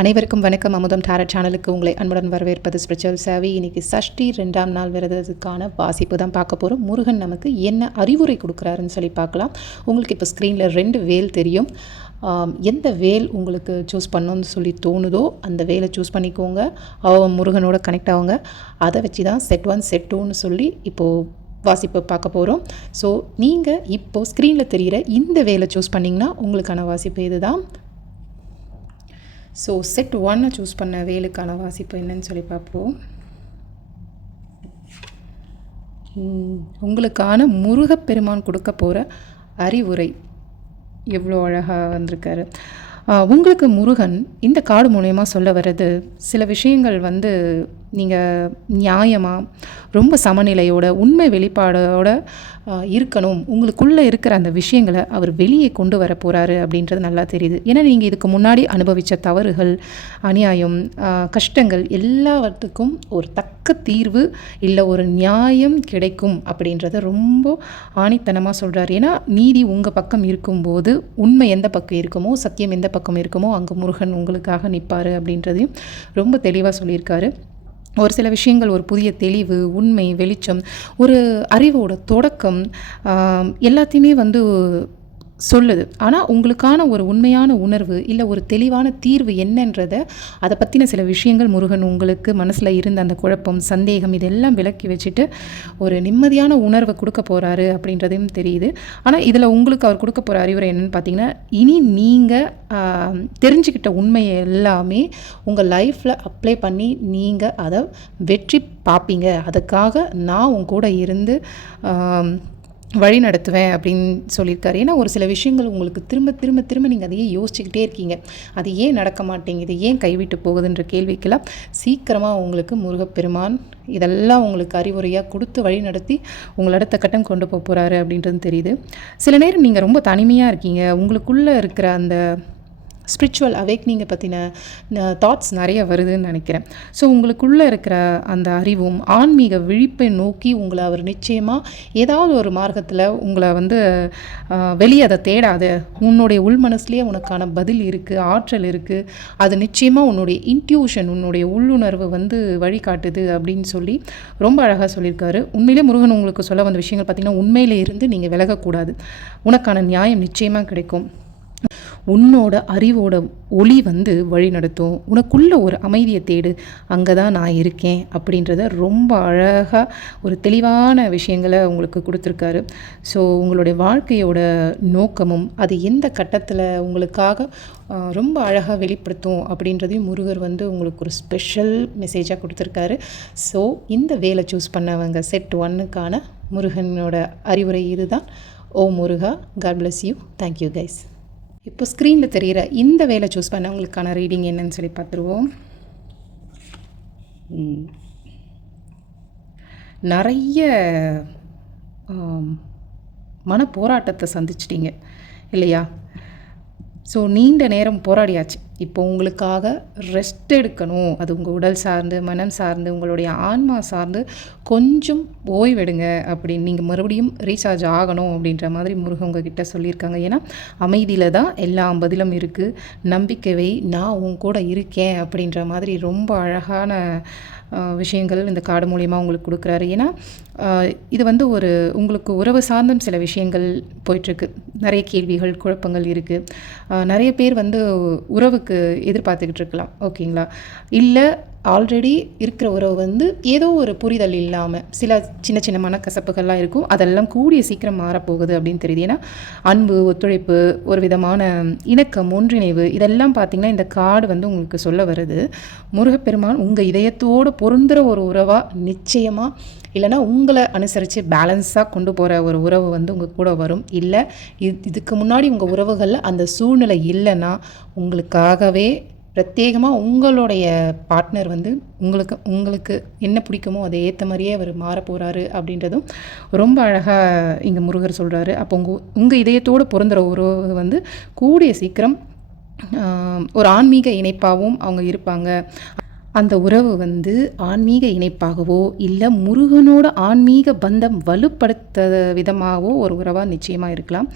அனைவருக்கும் வணக்கம். அமுதம் டாரட் சேனலுக்கு உங்களை அன்புடன் வரவேற்பது ஸ்பிரிச்சுவல் சேவை. இன்றைக்கி சஷ்டி 2ஆம் நாள் விரதத்துக்கான வாசிப்பு தான் பார்க்க போகிறோம். முருகன் நமக்கு என்ன அறிவுரை கொடுக்குறாருன்னு சொல்லி பார்க்கலாம். உங்களுக்கு இப்போ ஸ்க்ரீனில் 2 வேல் தெரியும். எந்த வேல் உங்களுக்கு சூஸ் பண்ணணும்னு சொல்லி தோணுதோ அந்த வேலை சூஸ் பண்ணிக்கோங்க. முருகனோட கனெக்ட் ஆகுங்க. அதை வச்சு தான் செட் 1 செட் 2ன்னு சொல்லி இப்போது வாசிப்பு பார்க்க போகிறோம். ஸோ நீங்கள் இப்போது ஸ்க்ரீனில் தெரிகிற இந்த வேலை சூஸ் பண்ணிங்கன்னா உங்களுக்கான வாசிப்பு இது தான். ஸோ செட் 1 சூஸ் பண்ண வேலுக்கான வாசிப்பு என்னன்னு சொல்லி பார்ப்போம். உங்களுக்கான முருகப்பெருமான் கொடுக்க போகிற அறிவுரை எவ்வளோ அழகாக வந்திருக்காரு. உங்களுக்கு முருகன் இந்த கார்டு மூலயமா சொல்ல வர்றது சில விஷயங்கள் நீங்கள் நியாயமாக ரொம்ப சமநிலையோட உண்மை வெளிப்பாடோட இருக்கணும். உங்களுக்குள்ளே இருக்கிற அந்த விஷயங்களை அவர் வெளியே கொண்டு வர போகிறாரு அப்படின்றது நல்லா தெரியுது. ஏன்னா நீங்கள் இதுக்கு முன்னாடி அனுபவித்த தவறுகள், அநியாயம், கஷ்டங்கள் எல்லாத்துக்கும் ஒரு தக்க தீர்வு இல்லை ஒரு நியாயம் கிடைக்கும் அப்படின்றத ரொம்ப ஆணித்தனமாக சொல்கிறார். ஏன்னா நீதி உங்கள் பக்கம் இருக்கும்போது உண்மை எந்த பக்கம் இருக்குமோ, சத்தியம் எந்த பக்கம் இருக்குமோ அங்கே முருகன் உங்களுக்காக நிற்பார் அப்படின்றதையும் ரொம்ப தெளிவாக சொல்லியிருக்காரு. ஒரு சில விஷயங்கள் ஒரு புதிய தெளிவு, உண்மை, வெளிச்சம், ஒரு அறிவோட தொடக்கம் எல்லாத்தையுமே சொல்லுது. ஆனால் உங்களுக்கான ஒரு உண்மையான உணர்வு இல்லை ஒரு தெளிவான தீர்வு என்னன்றதை அதை பற்றின சில விஷயங்கள் முருகன் உங்களுக்கு மனசில் இருந்த அந்த குழப்பம், சந்தேகம் இதெல்லாம் விலக்கி வச்சுட்டு ஒரு நிம்மதியான உணர்வை கொடுக்க போகிறாரு அப்படின்றதையும் தெரியுது. ஆனால் இதில் உங்களுக்கு அவர் கொடுக்க போகிற அறிவுரை என்னென்னு பார்த்தீங்கன்னா, இனி நீங்கள் தெரிஞ்சுக்கிட்ட உண்மையை எல்லாமே உங்கள் லைஃப்பில் அப்ளை பண்ணி நீங்கள் அதை வெற்றி பார்ப்பீங்க. அதுக்காக நான் உங்க கூட இருந்து வழி நடத்துவேன் அப்படின்னு சொல்லியிருக்காரு. ஏன்னா ஒரு சில விஷயங்கள் உங்களுக்கு திரும்ப திரும்ப திரும்ப நீங்கள் அதையே யோசிச்சுக்கிட்டே இருக்கீங்க. அது ஏன் நடக்க மாட்டேங்குது, ஏன் கைவிட்டு போகுதுன்ற கேள்விக்கெல்லாம் சீக்கிரமாக உங்களுக்கு முருகப்பெருமான் இதெல்லாம் உங்களுக்கு அறிவுரையாக கொடுத்து வழி நடத்தி உங்களை அடுத்த கட்டம் கொண்டு போக போகிறாரு அப்படின்றது தெரியுது. சில நேரம் நீங்கள் ரொம்ப தனிமையாக இருக்கீங்க. உங்களுக்குள்ளே இருக்கிற அந்த ஸ்பிரிச்சுவல் அவேக்னிங்கை பற்றின தாட்ஸ் நிறைய வருதுன்னு நினைக்கிறேன். ஸோ உங்களுக்குள்ளே இருக்கிற அந்த அறிவும் ஆன்மீக விழிப்பை நோக்கி உங்களை அவர் நிச்சயமாக ஏதாவது ஒரு மார்க்கத்தில் உங்களை வெளியே அதை தேடாத, உன்னுடைய உள் மனசுலேயே உனக்கான பதில் இருக்குது, ஆற்றல் இருக்குது, அது நிச்சயமாக உன்னுடைய இன்ட்யூஷன், உன்னுடைய உள்ளுணர்வு வழிகாட்டுது அப்படின்னு சொல்லி ரொம்ப அழகாக சொல்லியிருக்காரு. உண்மையிலே முருகன் உங்களுக்கு சொல்ல வந்த விஷயங்கள் பார்த்திங்கன்னா, உண்மையிலே இருந்து நீங்கள் விலகக்கூடாது. உனக்கான நியாயம் நிச்சயமாக கிடைக்கும். உன்னோட அறிவோட ஒளி வழி நடத்தும். உனக்குள்ள ஒரு அமைதியை தேடு, அங்கே தான் நான் இருக்கேன் அப்படின்றத ரொம்ப அழகாக ஒரு தெளிவான விஷயங்களை உங்களுக்கு கொடுத்துருக்காரு. ஸோ உங்களுடைய வாழ்க்கையோட நோக்கமும் அது எந்த கட்டத்தில் உங்களுக்காக ரொம்ப அழகாக வெளிப்படுத்தும் அப்படின்றதையும் முருகர் உங்களுக்கு ஒரு ஸ்பெஷல் மெசேஜாக கொடுத்துருக்காரு. ஸோ இந்த வேலை சூஸ் பண்ணவங்க செட் 1க்கான முருகனோட அறிவுரை இதுதான். ஓ முருகா, God bless you. Thank you guys. இப்போ ஸ்க்ரீனில் தெரிகிற இந்த வேலை சூஸ் பண்ணவங்களுக்கான ரீடிங் என்னன்னு சொல்லி பார்த்துருவோம். நிறைய மன போராட்டத்தை சந்திச்சிட்டிங்க இல்லையா? ஸோ நீண்ட நேரம் போராடியாச்சு. இப்போ உங்களுக்காக ரெஸ்ட் எடுக்கணும். அது உங்கள் உடல் சார்ந்து, மனம் சார்ந்து, உங்களுடைய ஆன்மா சார்ந்து கொஞ்சம் ஓய்வெடுங்க அப்படின்னு நீங்கள் மறுபடியும் ரீசார்ஜ் ஆகணும் அப்படின்ற மாதிரி முருகன் உங்ககிட்ட சொல்லியிருக்காங்க. ஏன்னா அமைதியில் தான் எல்லா பதிலும் இருக்குது. நம்பிக்கை வை, நான் உன் கூட இருக்கேன் அப்படின்ற மாதிரி ரொம்ப அழகான விஷயங்கள் இந்த கார்டு மூலிமா உங்களுக்கு கொடுக்குறாரு. ஏன்னா இது ஒரு உங்களுக்கு உறவு சார்ந்தும் சில விஷயங்கள் போயிட்டுருக்கு. நிறைய கேள்விகள், குழப்பங்கள் இருக்குது. நிறைய பேர் உறவுக்கு எதிர்பார்த்துக்கிட்டு இருக்கலாம். ஓகேங்களா? இல்லை ஆல்ரெடி இருக்கிற உறவு ஏதோ ஒரு புரிதல் இல்லாமல் சில சின்ன சின்ன மனக்கசப்புகள்லாம் இருக்கும். அதெல்லாம் கூடிய சீக்கிரம் மாறப்போகுது அப்படின்னு தெரியுது. ஏன்னா அன்பு, ஒத்துழைப்பு, ஒரு விதமான இணக்கம், ஒன்றிணைவு இதெல்லாம் பார்த்திங்கன்னா இந்த கார்டு உங்களுக்கு சொல்ல வருது. முருகப்பெருமான் உங்கள் இதயத்தோடு பொருந்துகிற ஒரு உறவாக நிச்சயமாக, இல்லைனா உங்களை அனுசரித்து பேலன்ஸாக கொண்டு போகிற ஒரு உறவு உங்கள் கூட வரும். இல்லை இதுக்கு முன்னாடி உங்கள் உறவுகளில் அந்த சூழ்நிலை இல்லைன்னா உங்களுக்காகவே பிரத்யேகமாக உங்களுடைய பார்ட்னர் உங்களுக்கு என்ன பிடிக்குமோ அதை ஏற்ற மாதிரியே அவர் மாற போகிறாரு அப்படின்றதும் ரொம்ப அழகாக இங்கே முருகர் சொல்கிறாரு. அப்போ உங்கள் இதயத்தோடு பொருந்துகிற உறவு கூடிய சீக்கிரம் ஒரு ஆன்மீக இணைப்பாகவும் அவங்க இருப்பாங்க. அந்த உறவு ஆன்மீக இணைப்பாகவோ இல்லை முருகனோட ஆன்மீக பந்தம் வலுப்படுத்த விதமாகவோ ஒரு உறவாக நிச்சயமாக இருக்கலாம்.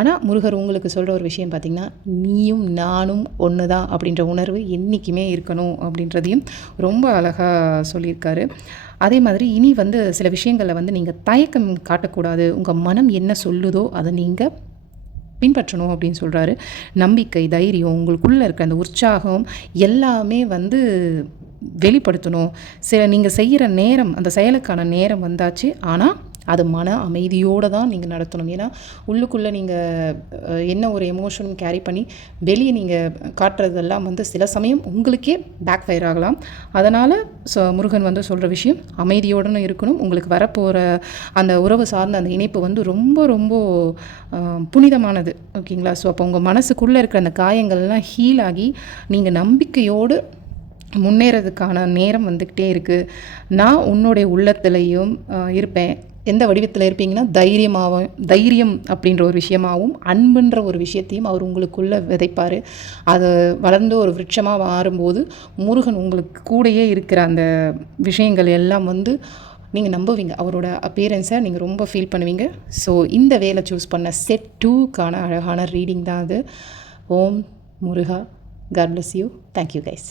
ஆனால் முருகர் உங்களுக்கு சொல்கிற ஒரு விஷயம் பார்த்திங்கன்னா, நீயும் நானும் ஒன்று தான் அப்படின்ற உணர்வு என்றைக்குமே இருக்கணும் அப்படின்றதையும் ரொம்ப அழகாக சொல்லியிருக்காரு. அதே மாதிரி இனி வந்து சில விஷயங்களில் வந்து நீங்கள் தயக்கம் காட்டக்கூடாது. உங்கள் மனம் என்ன சொல்லுதோ அதை நீங்கள் பின்பற்றணும் அப்படின்னு சொல்கிறாரு. நம்பிக்கை, தைரியம், உங்களுக்குள்ளே இருக்க அந்த உற்சாகம் எல்லாமே வந்து வெளிப்படுத்தணும். நீங்கள் செய்கிற நேரம், அந்த செயலுக்கான நேரம் வந்தாச்சு. ஆனால் அது மன அமைதியோடு தான் நீங்கள் நடத்தணும். ஏன்னா உள்ளுக்குள்ளே நீங்கள் என்ன ஒரு எமோஷனும் கேரி பண்ணி வெளியே நீங்கள் காட்டுறதெல்லாம் வந்து சில சமயம் உங்களுக்கே பேக் ஃபயர் ஆகலாம். அதனால் முருகன் வந்து சொல்கிற விஷயம் அமைதியோடு இருக்கணும். உங்களுக்கு வரப்போகிற அந்த உறவு சார்ந்த அந்த இணைப்பு வந்து ரொம்ப ரொம்ப புனிதமானது. ஓகேங்களா? ஸோ அப்போ உங்கள் மனசுக்குள்ளே இருக்கிற அந்த காயங்கள்லாம் ஹீல் ஆகி நீங்கள் நம்பிக்கையோடு முன்னேறதுக்கான நேரம் வந்துக்கிட்டே இருக்குது. நான் உன்னுடைய உள்ளத்துலேயும் இருப்பேன். எந்த வடிவத்தில் இருப்பீங்கன்னா, தைரியம் அப்படின்ற ஒரு விஷயமாகவும், அன்புன்ற ஒரு விஷயத்தையும் அவர் உங்களுக்குள்ளே விதைப்பார். அது வளர்ந்து ஒரு விருட்சமாக மாறும்போது முருகன் உங்களுக்கு கூடயே இருக்கிற அந்த விஷயங்கள் எல்லாம் வந்து நீங்கள் நம்புவீங்க. அவரோட அப்பியரன்ஸை நீங்கள் ரொம்ப ஃபீல் பண்ணுவீங்க. ஸோ இந்த வேலை சூஸ் பண்ண செட் 2க்கான அழகான ரீடிங் தான் அது. ஓம் முருகா. God bless you. Thank you guys.